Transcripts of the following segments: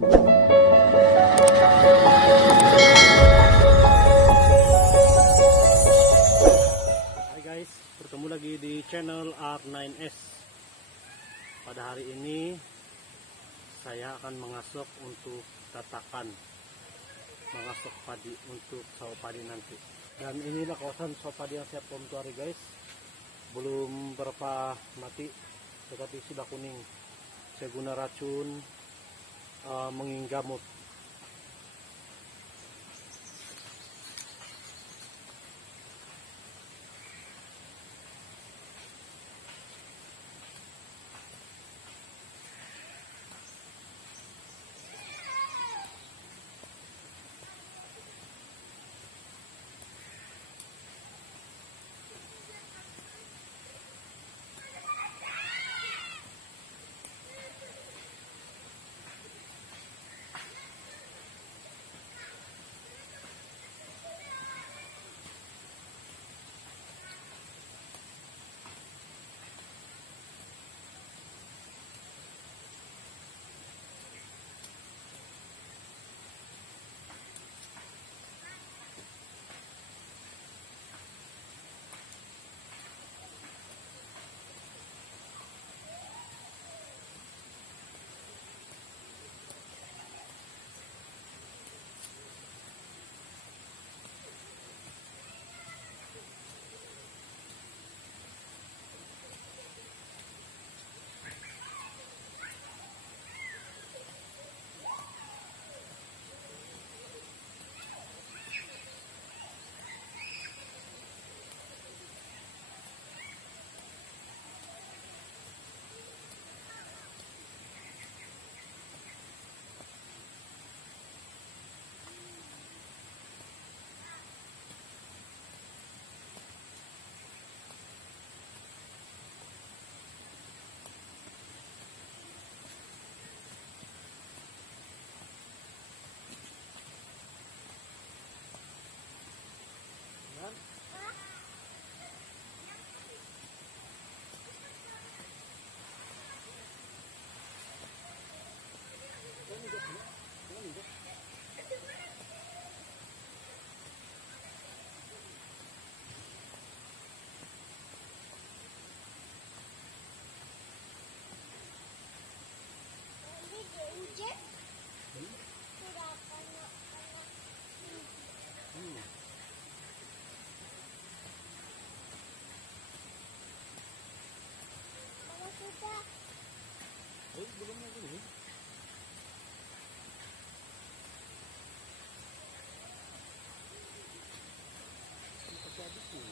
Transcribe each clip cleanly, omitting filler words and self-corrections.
Hai guys, bertemu lagi di channel R9S. Pada hari ini saya akan mengasok untuk tatakan, mengasok padi untuk sawo padi nanti. Dan inilah kawasan sawo padi yang siap untuk hari guys. Belum berapa mati, tetapi sudah kuning. Saya guna racun menginggamut.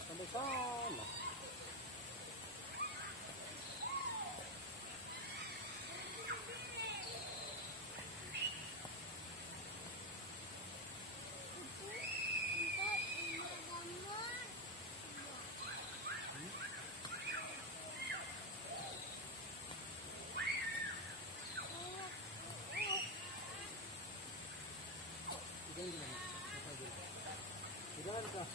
Sampai sana. Jalan kah?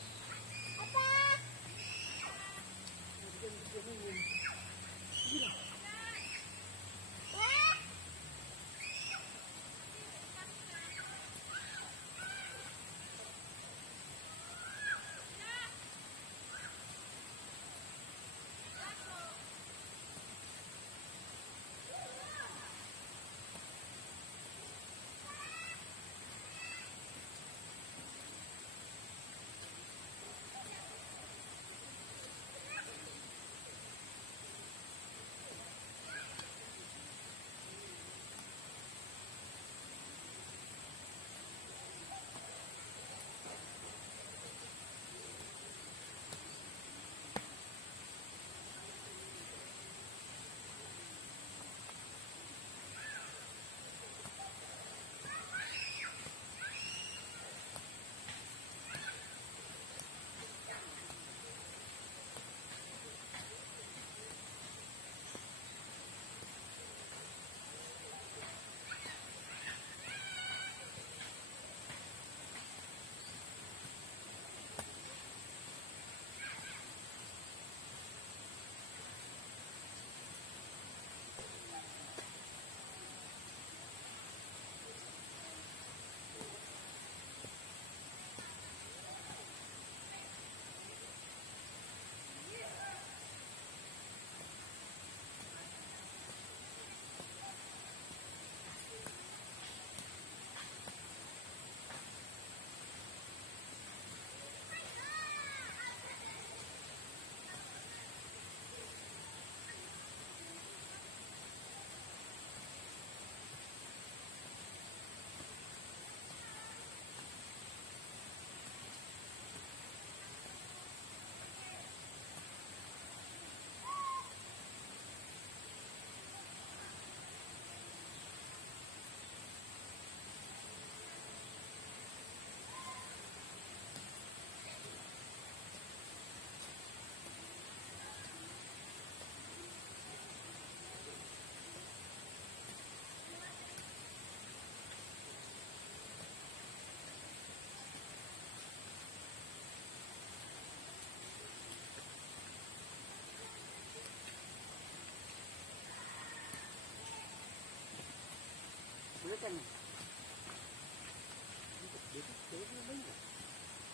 kan.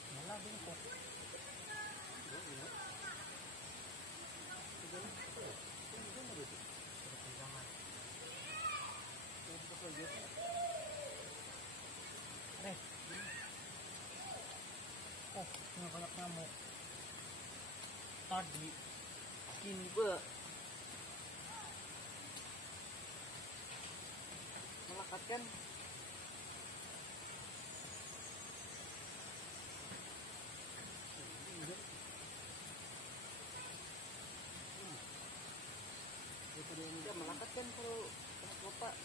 Wala din ko. Oh, nakalak na mo. Tadi. Kini ba? Malakat kan? Enggak malakat kan kalau bapak.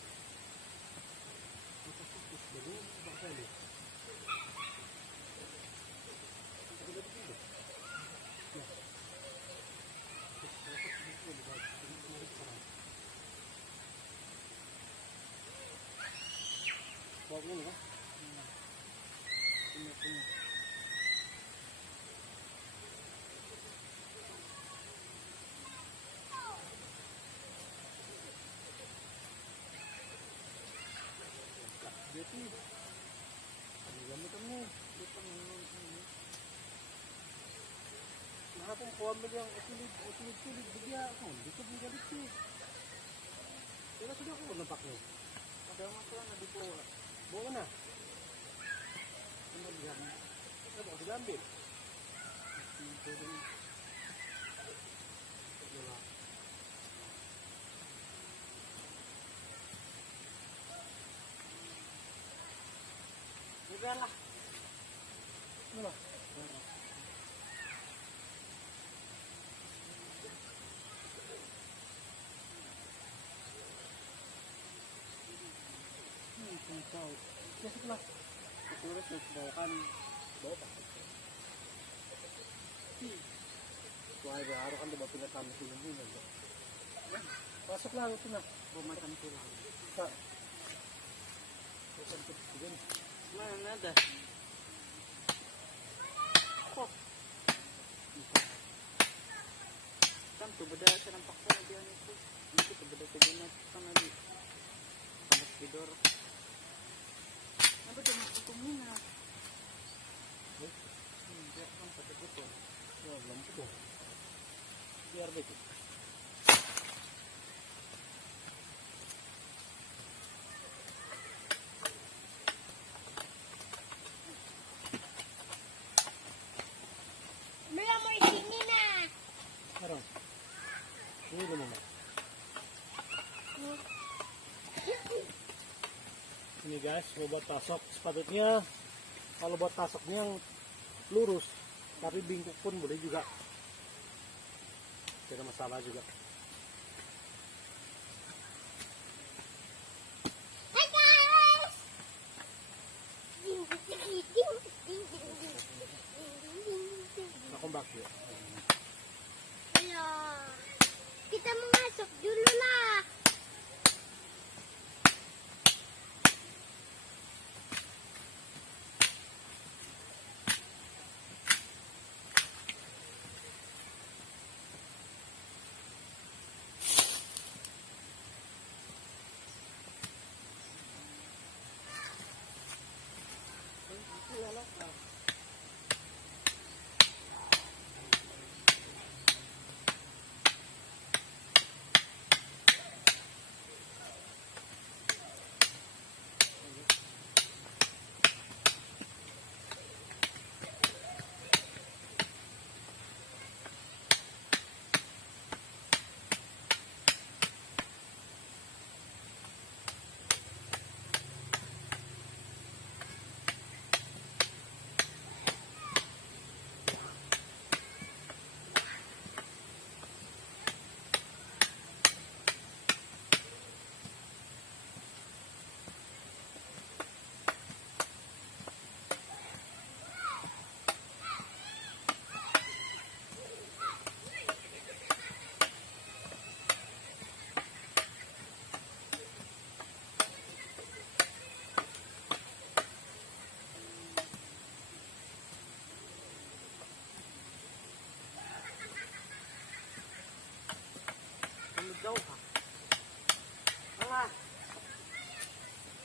Huwag mo ba? Jadi, gamit kami. Nah, kung kuha mo yung usilid, bigya ako. Dito mo galit siya. Kaya sudah ako nampak niyo. Ada masalah na di po. Bawa na. Ano diyan? Ano ba diambil? Enggak lah. Ano? Ikaw. Kasi pala. Kasuras na bawakan. Bawa pa. Why ba? Araw kan diba pinatama sila mo yun? Pasok lang ito na. Bumatan ko lang. Sa. Pasok ito din. Mana nada? Kok? Kan tuh beda sa nampak ko na diyan ito. Hindi ko beda sa diyan ito na di. Panas bidor. Apa dia masuk kumina? Enggak kan pada betul. Oh, lampu tuh. Biar begitu. Mula mo sini na. Sekarang. Ini lu mama. Ini guys, mau buat tasok. Sepatutnya kalau buat tasoknya yang lurus, tapi bingkuk pun boleh juga. Tidak masalah juga. Hai guys. Aku baki ya. Ayo. Kita mau masuk dulu lah.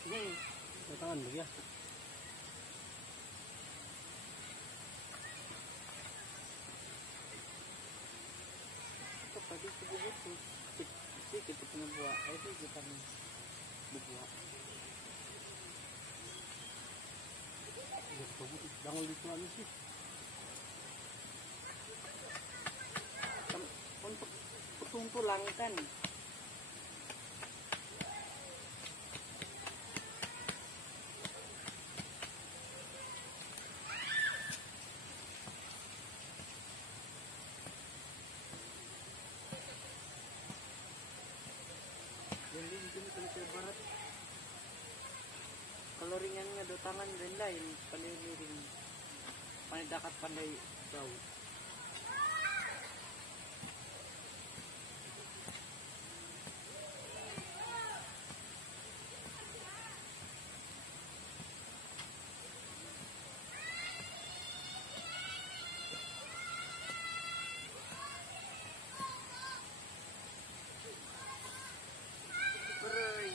Sa tangan mo, ya. Ito pwede sa bubot ko. Sikit ito ng buwa. Ay, ito yung kami. Bubuwa. Dangol dito ano sih. Kung putungto lang kan. Jadi itu kalau barat. Kalau ringan nga do tangan din lain paliring. Panidakat panday daw. Beray.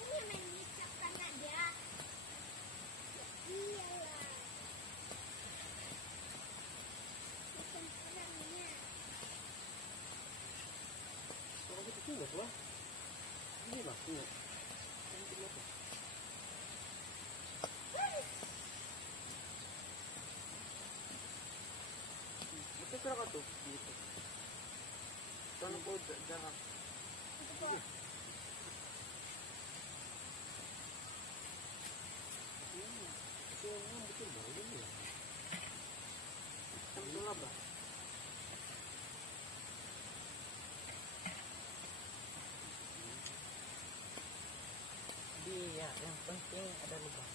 Ini main bisa karena dia. Iyalah. Bukan orangnya. Orang itu juga tuh. Ini lah, tuh. Ito kira ka to? Dito. Paano po jarak? Itu kok. Itu yang betul baru ini ya. Saan ito nga ba? Di ya, yang penting ada lubang.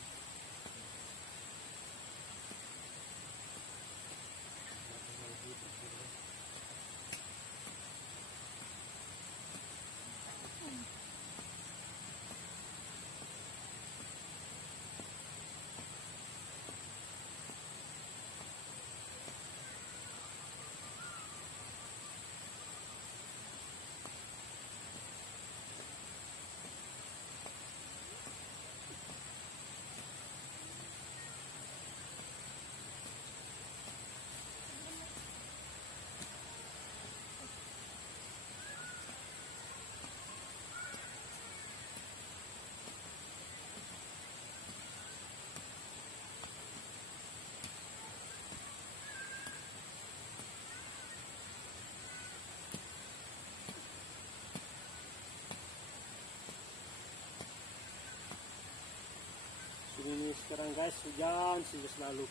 Ini sekarang guys, hujan sehingga selalu.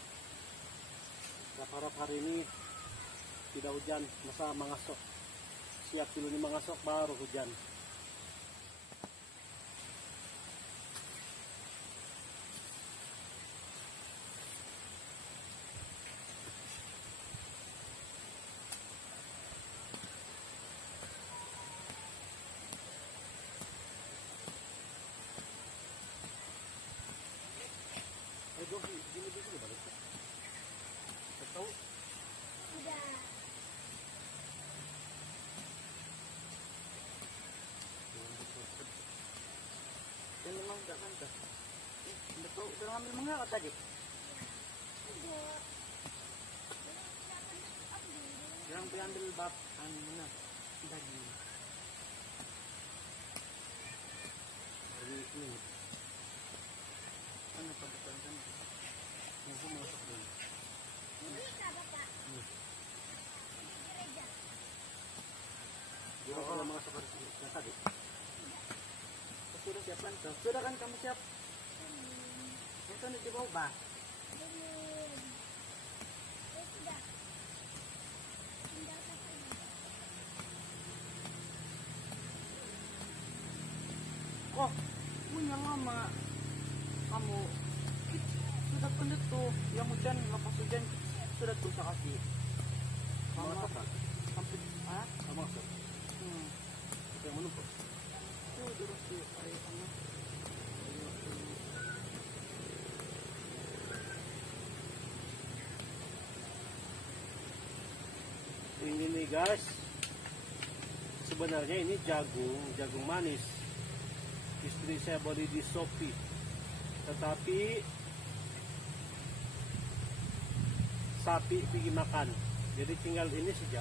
Harap hari ini tidak hujan, masa mengasok. Siap dulu nih mengasok baru hujan. Ayo, gini dulu balik. Tahu? Udah. Yan naman ka kanta. Ito ngambil mga ka tadi. Udah. Yang diambil bab ano na. Daging. Ini Ano pa ba ito? yang masuk dulu. Ini kak bapak. Di gereja. Dia kalau masuk ke tadi. Sudah siap kan? Sudah kan kamu siap? Itu di bawah ba? Belum. Ya sudah. Tinggal satu ini. Oh, punya mama. Kamu sudah pendek tuh. Yang hujan, lepas hujan sudah tuh sa kaki. Mama Masuk kan? sampai ah? Masuk. Hmm. Itu yang menumpuk. Tuh terus tuh ayo ano. Ini guys, sebenarnya ini jagung manis. Istri saya beli di Shopee, tetapi sapi pergi makan, jadi tinggal ini saja.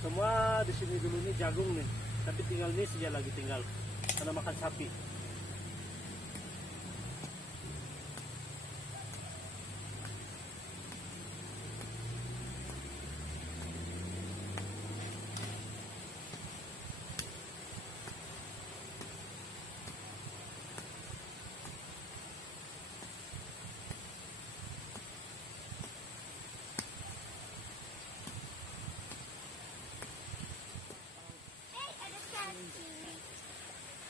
Semua di sini dulu ini jagung nih, tapi tinggal ini saja lagi tinggal karena makan sapi. Ada sapi.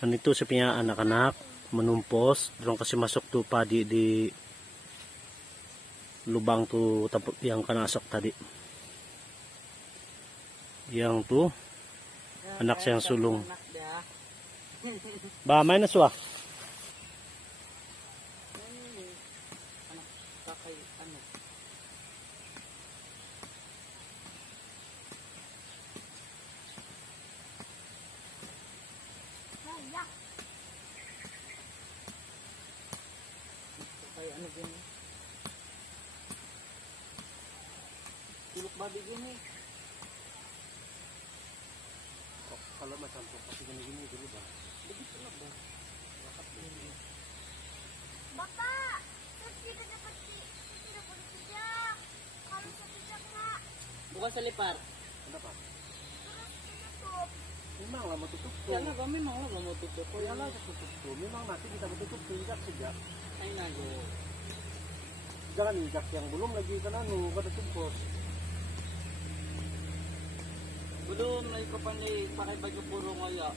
Dan itu sepinya anak-anak menumpos, dorong kasih masuk tuh padi di lubang tuh tempat yang kena asok tadi. Yang tuh anak saya yang sulung. Anak dah. Ba, main na suah. Ini anak kakay ano. Banyak. Kakay ano gini. Tulok babi gini. Kalau macam tuh pasti gini dulu bang. Begitu lah ba. Bapak, saya tidak dapat tidak boleh pijak. Kalau saya pijak nak, Bukan selipar. Kenapa? terus ditutup. Memang lah mau tutup tuh. Ya lah ba memang lah ba mau tutup ko. Ya lah tutup tuh. Memang nanti kita tutup injak sejak. Ay nago. Jangan injak yang belum lagi kan anu pada tumpos. Belum lagi ko pa ni pakai baju puro ngoyo.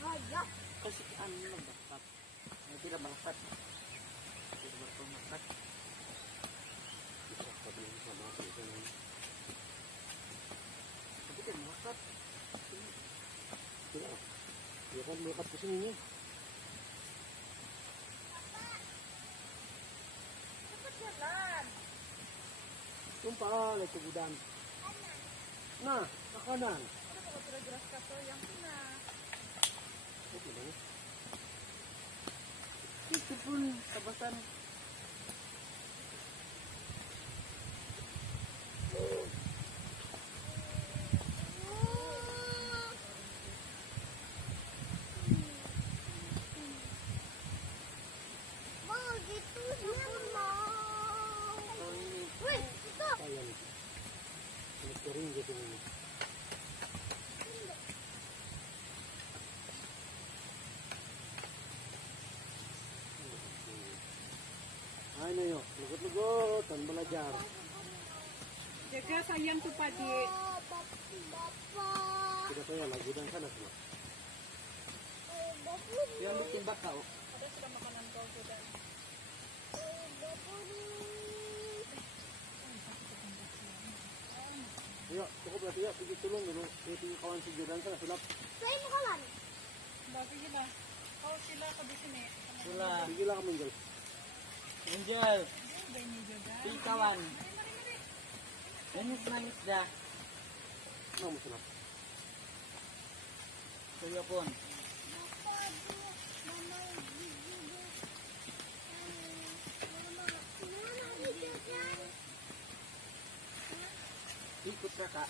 Banyak. Kasi ano na bakat. Hindi na bakat. Hindi na bakat. Hindi na bakat. Ya kan melekat ke sini. Cepat jalan. Tumpah lagi gudang. Nah, ke kanan. Ada kalau sudah jelas kata yang kena. Oke, bang. Itu pun tabasan. Mau gitu jangan mau. Wih, itu. Sayang. Ini kering gitu ini. Ano yun? Lugot-lugot. Tan belajar. Jaga sayang tuh padi. Oh, Bapak. Tidak tahu ya lah gudang sana semua. Bapak. Yang bikin bakau. Ada sudah makanan kau sudah. Ayo, cukup berarti ya. Pergi tulung dulu. Pergi kawan si Jordan sana sulap. Saya mau kawan. Bakit sila? Kau sila ka di sini. Sula. Pergi lah kamu Angel. Angel. Bay ni juga. Ikawan. Nangis dah. Kamu sulap. Kuya pun. Ikut kakak.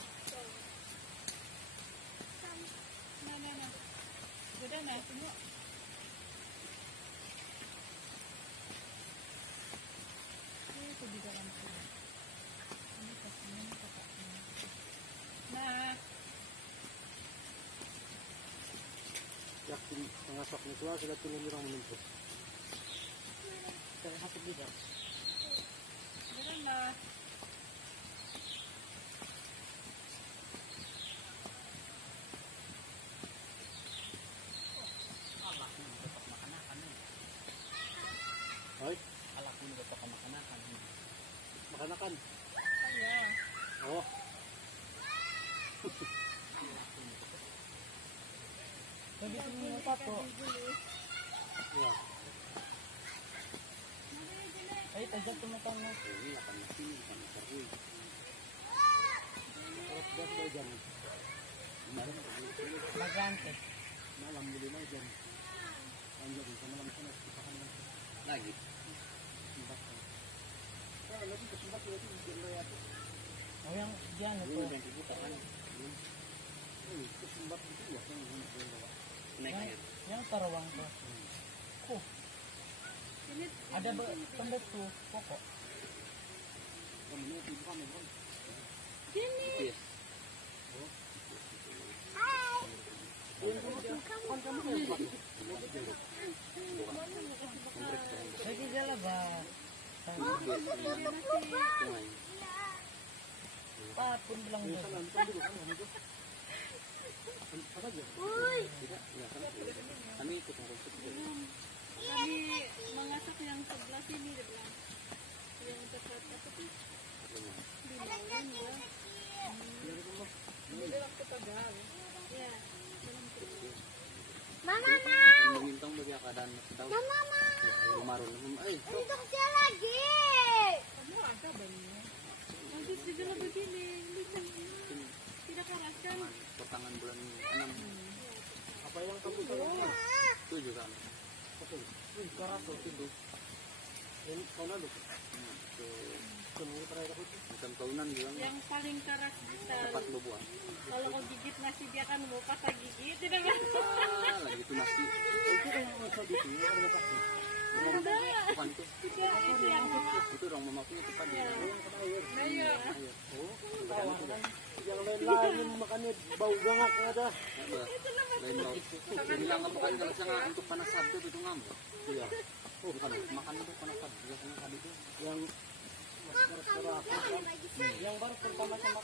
Na. Sudah na, semua. Itu di dalam sini. Ini kasihnya kakaknya. Nah, Yakin pengasok ni tua sudah tulung orang menumpuk. Dari satu bidang. sudah na. Alak ni dapat makanakan ni. Ay, Alak ni dapat makanakan ni. makanakan. Saya. Oh, Hindi ko mo pa po. ya. Aja tumatang mo. Ini akan mati, akan terus. Sarap gas daw dyan. Magante. Malam bili na dyan. Andiyan din, sa malam sa nas, kita ka naman. Lagi. Sumbat ka. Kaya lagi ka sumbat ko, hindi na yato. Oh, yang diyan Ini ito. yang dibutuhkan. Uy, kasumbat dito, ya. Kaya hindi na gawa. Naik Yang, air. yang tarawang to. Oh, ada ba tanda to pokok. Kami na, tibo kami, bro. Yes. Lagi jala ba? Tungai. Tapon lang Minsan doon. lang, kan dulu, kan dulu. Apa aja? Uy! Tidak, ya kan. Kami ikut ngurusuk juga. Kami mangasak yang sebelah sini di bilang. Yang dekat apa tuh? Di Lawan ya. Di waktu Tegal. Ya. Mama, ma! Kan memintang bagi keadaan tahu. Mama, ma! Rumarun. Nandito siya lagi! Kamu ada banyak. Nanti segala begini. Tidak keras kan? Pertengahan bulan 6 Apa yang kamu tahu? itu juga. Betul. Wih, keras tuh itu. Ini kau lalu. Itu Semua terakhir aku. bukan tahunan bilang Yang paling keras bisa. tepat lo buah. Kalau kau gigit nasi dia kan mau patah gigi, tidak kan? Lagi itu nasi. Itu kan yang masuk di sini, ada pasti. Ada. Bukan itu. Tidak itu yang mau. Itu orang mamakunya tepat dia. Yang kena air. Ayo. Ayo. Oh, tawa kan. Yang lain-lain yang makannya bau gangak ada. Apa? Lain bau. Bilang apa kan kalau saya untuk panas sabtu itu ngambek. Iya. Oh, bukan. Makan itu panas sabtu. Biasanya tadi itu. Yang mas Yang baru pertama sama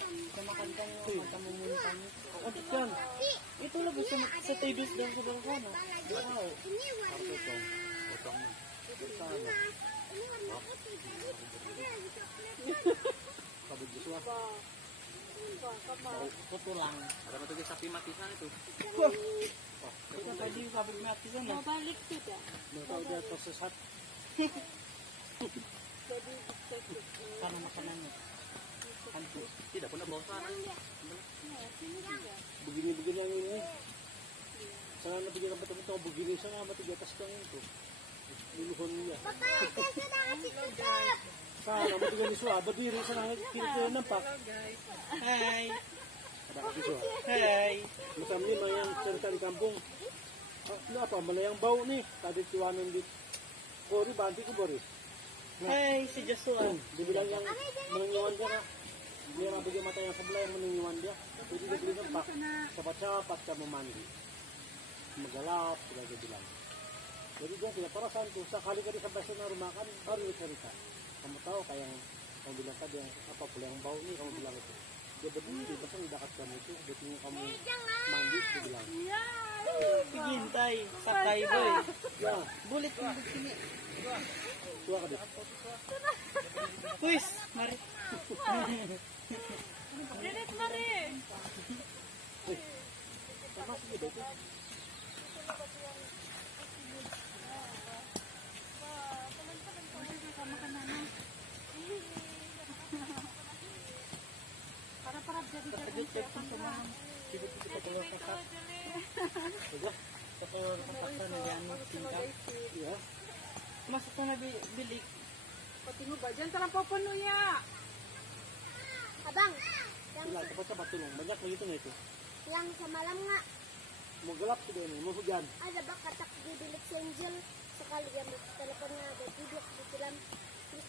kantong yang kamu muntah. Oh, kan. Itu lebih setidus dan sebelah sana. Wow. Ini warna... Potongnya. Sana. Ini warna putih, jadi ada lagi coklat. Kabut Joshua. Bau tulang. Ada batu sapi mati sana itu. Kita tadi pabrik mati sana. Mau balik sudah. Mau tahu dia tersesat. Jadi Karena makanannya. Hantu. Tidak pernah bawa sana. Begini-begini yang ini. Sana na bigyan ng betul-betul begini sana mati di atas kang itu. Luluhon niya. Papa, saya sudah kasih tutup. Sana mati ganito siya. Berdiri sana kiri-kiri nampak. guys. Hai. Ada kasi siya. Hai. Macam ni yang cerita di kampung. Ano apa, malayang bau nih. Tadi tiwanan di Kori, banti ko Boris. Hai, si Joshua. Dibilang yang menunjuan dia na. Dia nabigyan mata yang sebelah yang menunjuan dia. Jadi dia bilang nampak. Cepat-cepat kamu mandi. Magalap, sudah dia bilang. Jadi dia tidak perasaan tuh. Sekali kali sampai sana rumah kan, baru dia cerita. Kamu tahu kayak yang kamu bilang tadi yang apa pula yang bau nih kamu bilang itu. Dia berdiri pasang di dekat kamu itu. Dia tunggu kamu mandi, dia bilang. Pigintay. Sakay boy. Ya, Bulit mo sini. tua ka dito. Kuis, mari. Dirit mari. Sama sih dito. Para jadi Terkejut semua. Tiba-tiba kita keluar kakak. Sudah, Keluar kakak na yan. Tingkap. ya. Masuk na bilik. Pati mo ba dyan? Tarang papuno ya. Abang, Sila, cepat-cepat tulong. Banyak begitu nggak itu? yang semalam nga, Mau gelap sudah ini, mau hujan. ada ba katak di bilik si Angel. Sekali dia telepon nga ada duduk di dalam. Terus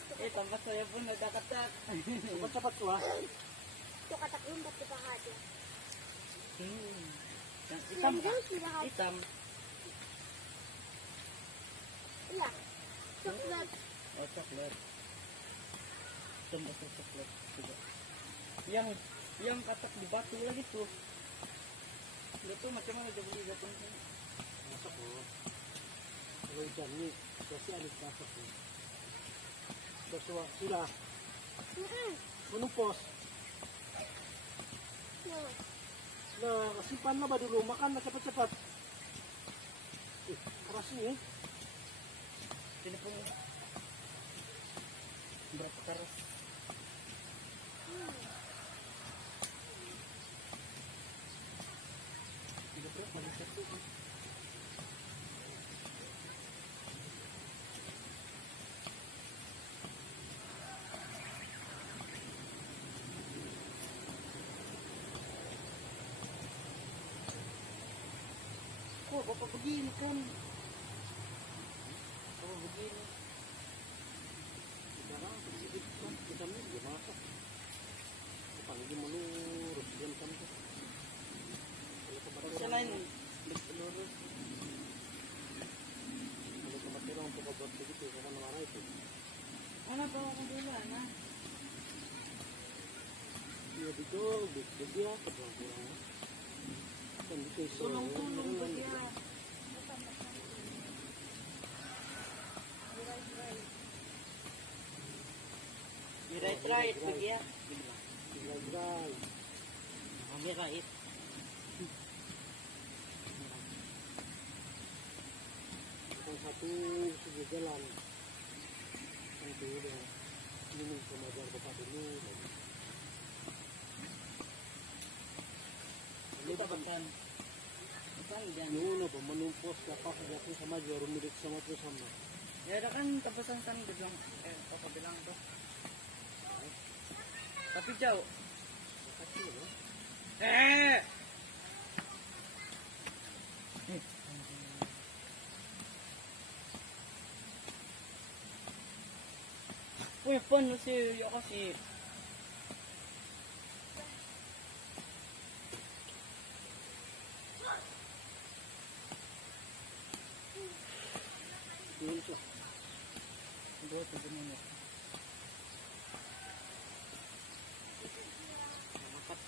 tuh Eh, tampak saya pun nagkakatak. Cepat-cepat tua. tuh katak lumpat di paha dia. Yang Si hitam. Angel sudah Hitam. iya, coklat. Oh, coklat. Tembus coklat juga. Yang katak di batu lagi tuh. Itu macam mana dia beli batu ini? Masuk loh. Kalau hujan nih, pasti ada masuk nih. Joshua, sila. Menumpos. Nah, Nah, simpan na ba dulu? Makan na cepat-cepat. Keras nih. Sini pun. Pataras. Hindi bro, malisap to. Ko, papabagin kan. Papabagin. Sekarang sedikit kan kita nih dia masak. Panggil melurus jam kan tuh. Kalau tempat Sa orang, lain, nagpaluro. kalau tempat orang untuk buat begitu, karena marah itu. Ano ba ako dula na? Iya betul, betul dia kurang-kurang. Kan bisa iso. Tulong-tulong ba niya? Right, ba niya? Gilai-gilai. Kami right. Yang satu sudah jalan. Yang itu udah minum sama ajar bapak dulu. Ano ba kan? Saan dyan? Yung uno ba, manumpos kapag jatuh sama jarum milik sama tuh sama. Ya, ada kan tapasan san biglang papabilang to. Tapi jauh. Kecil loh. Uy, paano si Yo kasi? Yun siya. Dua, 7 minit. Makat.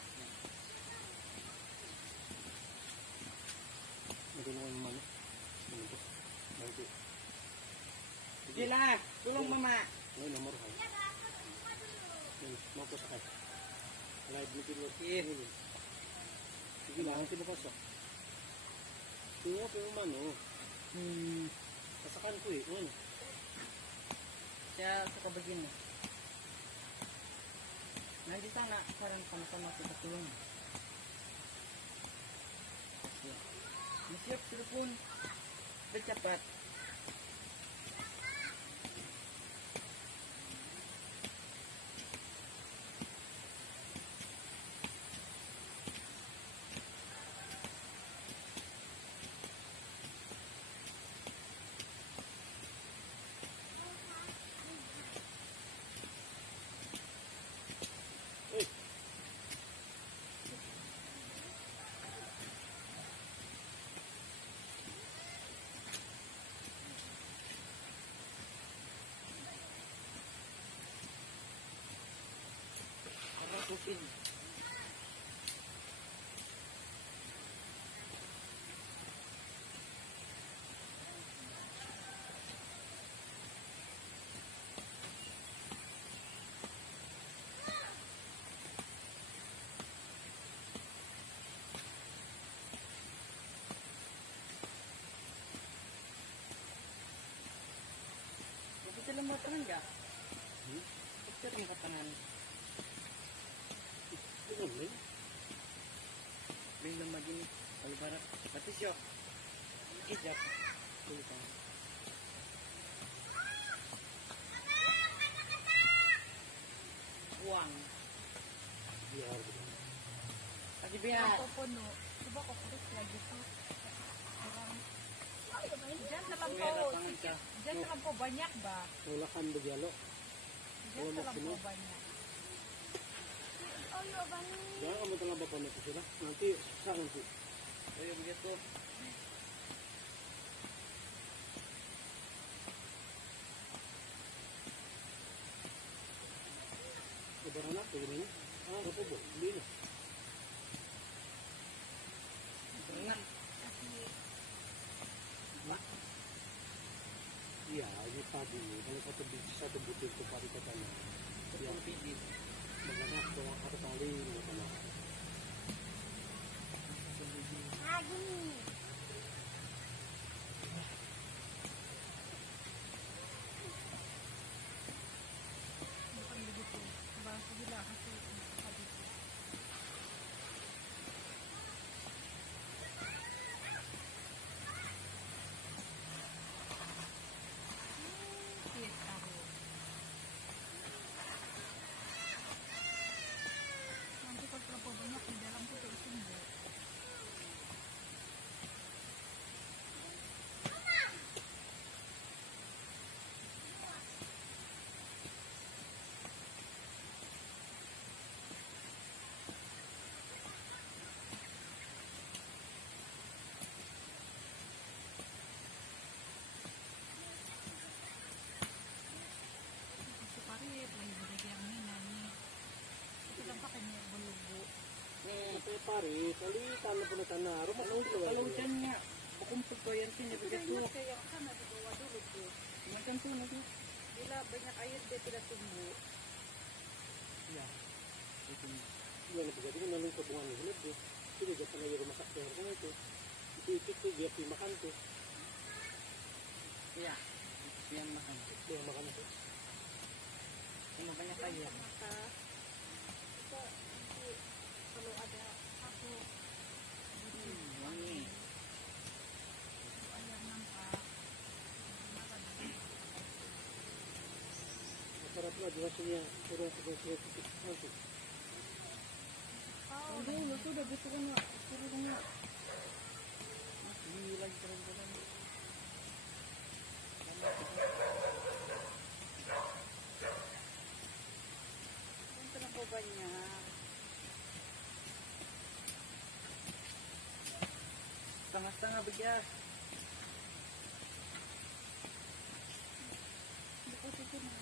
Hindi naman mana. Manumpos. Nanti. Sige lah, tulong mama. Ngayon nomor hai. Yan, mau ko sakay. Live meeting mo. Sige. Sige lang, nanti mapasok. Tingnan ko yung mano. Kasakan ko eh. Ano? Siya sa kabagin mo. Nandito na, parang sama-sama sa tulong. Masyap sila pun. Bercepat. Parang kupin. Kasi sila matangan ka? Picture mo katangan. Tingnan mo eh. Bring lang maging palibarat. Batisyo. Ijak. Tulitan. Uwang. Biar. Kasi biya. Puno. Diba ko kulit lagi po. Diyan na lang Uwi na po. pangan ka. Diyan na lang po banyak ba? Wala kan magyalo. Diyan na lang po banyak. Oh, yung bani. Jangan kamu telah bapak nanti sila. Nanti susah nanti. Ayo begitu. Lebaran apa ini? Ah, apa bu? Beli lah. Berenang. Iya, ini padi. Kalau satu butir itu padi katanya. Ya, Sepuluh biji. bagaimana kalau satu kali katanya. Ah, gini. Mari, palitan na po na tanaro. Kalau dyan nga, bukumpul ko yan, pinabigat ko. Kaya ka na di bawa dulu ko. Makan tuh nanti. Bila banyak air dia tidak tumbuh. Ya. Itu. Yan, nabigati ko nalong kabungan ni Hilad. Sige, dyan pa na yung masak ko ito. Ito, biya pimakan to. Ya. Yan makan. Biya makan to. Ano banyak air. Maka kita nanti kalau ada aku Wangi. air nampak. Masarap na, diba siya turong siya nanti. Udah, sudah gitu kan ya. Suruh kan ya. Masih lagi jalan-jalan. Ganito na po ba niya? Setengah-setengah begas.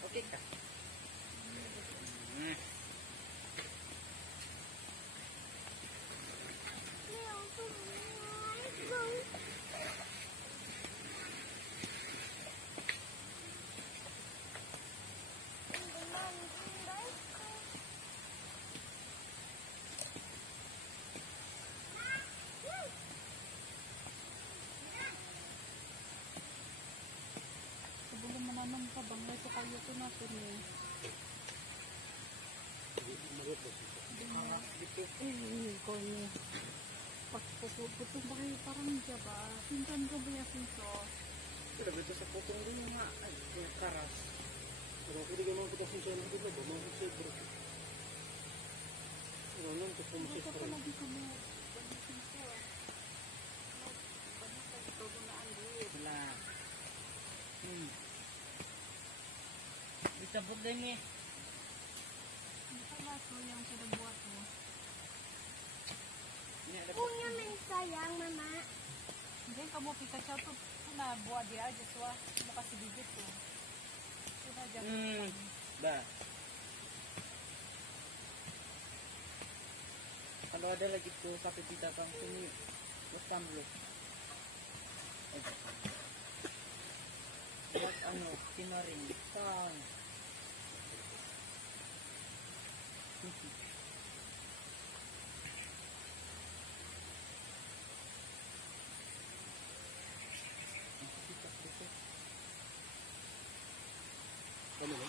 Oke kak. Sebelum menanam kabangnya sa kayo ko natin eh. Ko niya. Pagpuputong ba kayo parang dya ba? Pintan ko ba yung sinso? Sudah betul sepotong dulu mak. Yang keras. Kalau kita gimana kita sincere itu ba, mau sincere bro. Ano nang to kung Ito sincere. pa lagi ko mo. Banyak sinso. Banyak kayo ito gunaan duit. Belah. Dicabut deh nih. Hindi pa laso yung sudah buat mo. Ini ada Punya main sayang, Mama. Hindi kamu Pikachu tuh na buat dia aja suah. Mau kasih bibit tuh. Sudah jangan. Dah. Kalau ada lagi tuh sapi binatang sini, lepas dulu. Buat anu, kemarin, tang. Ano ba?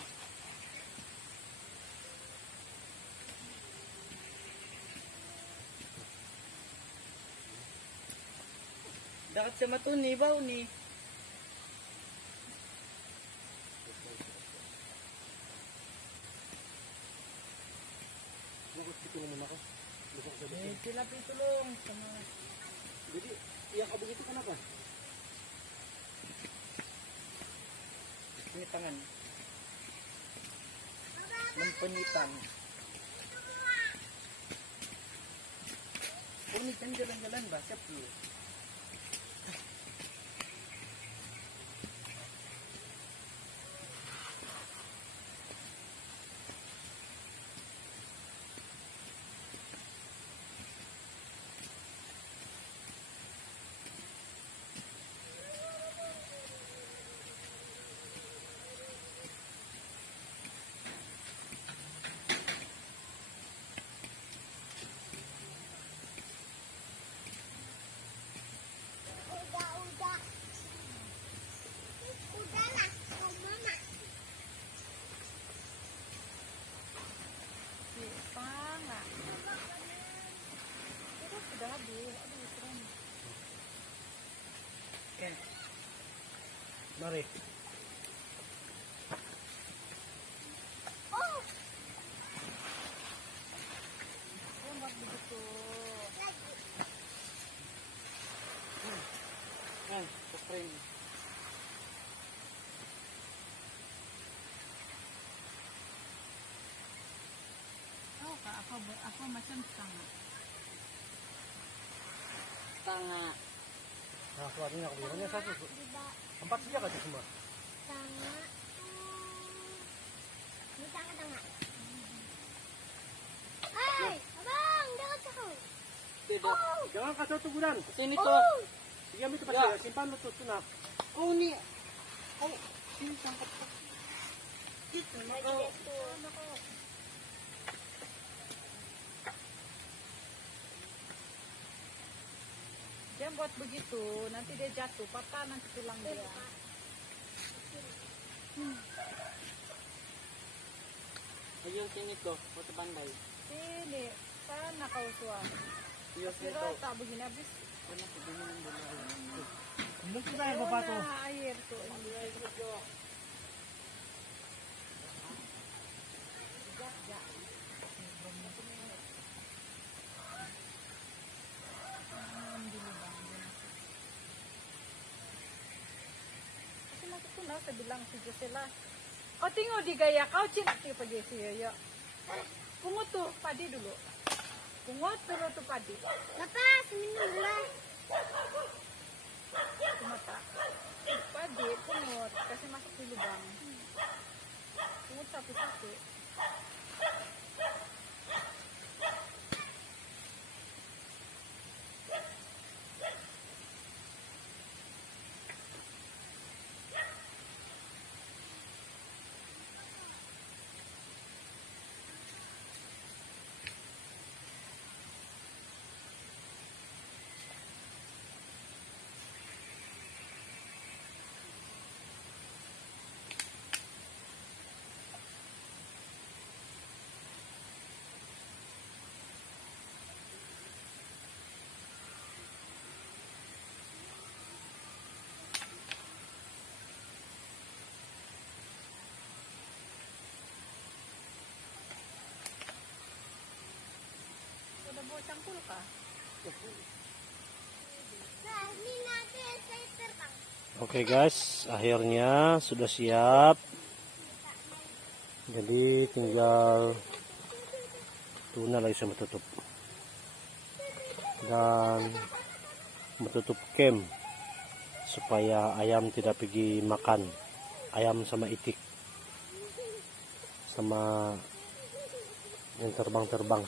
Dapat sama tuh nih, bau nih. Bakit tutulong mo na ako? Lusak sa dito. Sila tulong sama. Jadi, iyak ka begitu kenapa? Ini tangan. Mempenitan. Oh, ini kan jalan-jalan basah dulu. Udah. Udahlah, oh Mama. Panga. Itu sudah habis. Aduh, keren. Oke. Mari. Oh, Dia buat begitu. lagi. Nah, keren. Oh, kak, apa macam setengah. Tanga. Nah, suaranya aku bilangnya satu. Diba, 4 saja kan semua. tanga. Di tanga-tanga. Hai, abang, dekat kau. Jangan kacau tuburan. Sini to. Diam itu Ya. pasti. Simpan lu tuh tunap. Oh ni. Oh, sini tangkap. Lagi dia tuh. Jangan buat begitu, nanti dia jatuh, patah nanti tulang dia. Ayun, sini to. Foto bandai. Sini, sana kau suam. Iya, sini Kira to. tak begini habis. Mungkin tayo babato. Wala, air tuh. Kasi masuk tuh na, saya bilang si Josela. Kau tengok di gaya kau cinti pagi si Yoyo. Pungut tuh padi dulu. Pungut turun tuh padi. Lepas, minum dulu. Cuma tak. Padi pungut kasih masuk di lubang. Pungut satu-satu. Udah bawa cangkul kah? Nah, ini nanti saya terbang. Oke guys, akhirnya sudah siap. Jadi tinggal tuna lagi sama tutup. Dan menutup kem supaya ayam tidak pergi makan. Ayam sama itik. Sama yang terbang-terbang.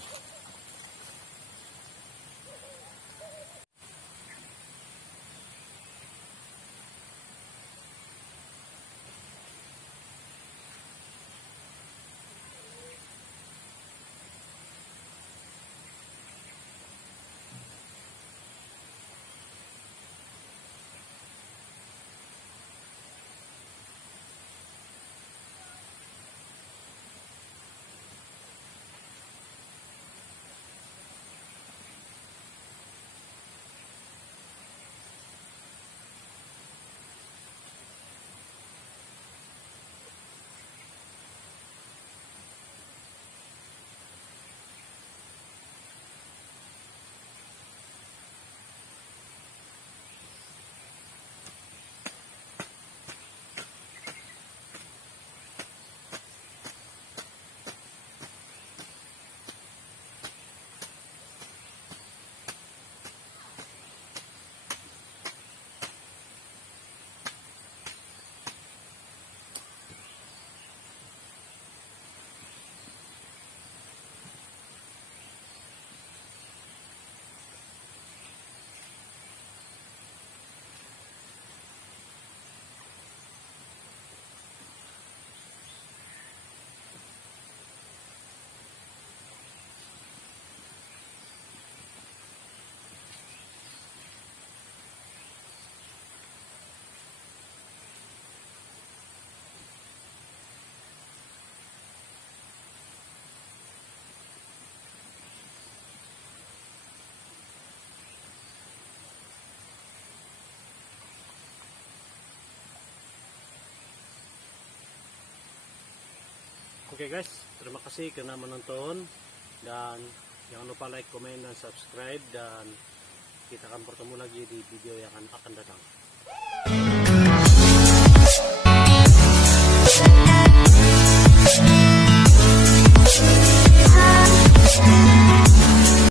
Oke guys, terima kasih karena menonton dan jangan lupa like, comment, dan subscribe dan kita akan bertemu lagi di video yang akan datang.